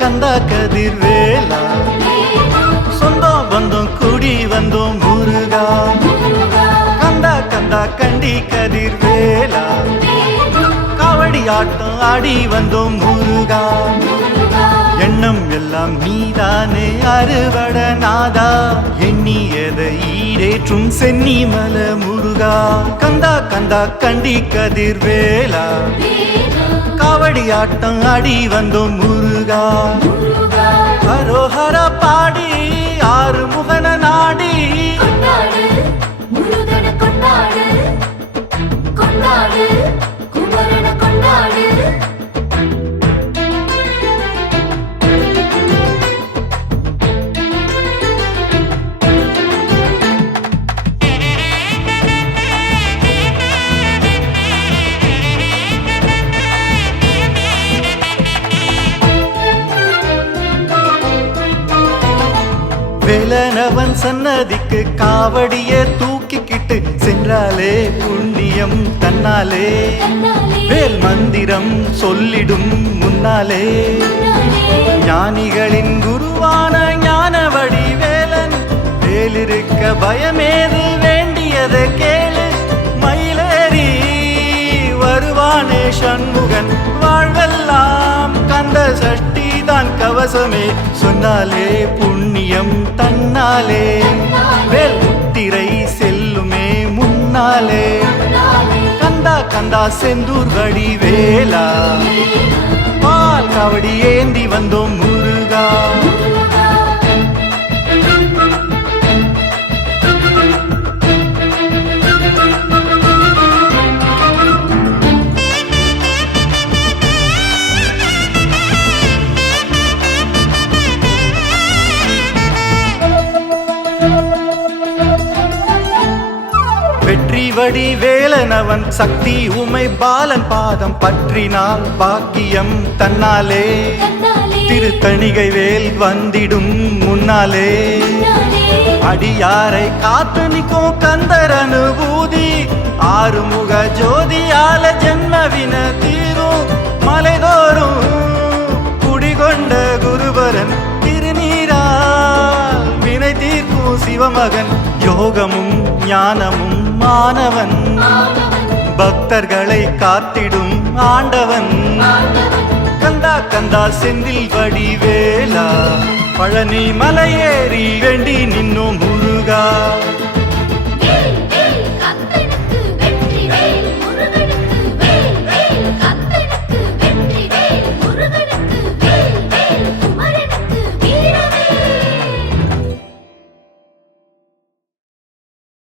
கந்தா கதிர்வேலா சொந்தம் பந்தம் கூடி வந்தோம் முருகா கந்தா கந்தா கண்டி கதிர்வேலா காவடி ஆட்டம் ஆடி வந்தோம் முருகா எண்ணம் எல்லாம் நீதானே அறுவட நாதா எண்ணியதை ஈடேற்றும் சென்னி மல முருகா கந்தா கந்தா கண்டி கதிர்வேலா காவடி ஆட்டம் ஆடி வந்தோம் முருகா ஹரோஹர பாடி ஆறு முகன நாடி வேலனவன் சன்னதிக்கு காவடிய தூக்கிக்கிட்டு சென்றாலே புண்ணியம் தன்னாலே வேல் மந்திரம் சொல்லிடும் முன்னாலே ஞானிகளின் குருவான ஞானவடி வேலன் வேலிருக்க பயமேது வேண்டியதை கேளு மயிலேறி வருவானே சண்முகன் வாழ்வெல்லாம் கந்த சஷ்டி தான் கவசமே சொன்னாலே புண்ணியம் தன்னாலே வேல் முத்திரை செல்லுமே முன்னாலே கந்தா கந்தா செந்தூர் வடி வேலா பால் காவடி ஏந்தி வந்தோம் முருகா வெற்றிவடி வேலனவன் சக்தி உமை பாலன் பாதம் பற்றினால் பாக்கியம் தன்னாலே திருத்தணிகை வேல் வந்திடும் முன்னாலே அடியாரை காத்து நிற்கும் கந்தர் அனுபூதி ஆறுமுக ஜோதியால ஜென்மவின தீரும் மலைதோறும் குடிகொண்ட குருபரன் திருநீரால் வினை தீர்க்கும் சிவமகன் யோகமும் ஞானமும் மாணவன் பக்தர்களை காத்திடும் ஆண்டவன் கந்தா கந்தா செந்தில் வடி வேலா பழனி மலையேறி வேண்டி நின்னோம் முருகா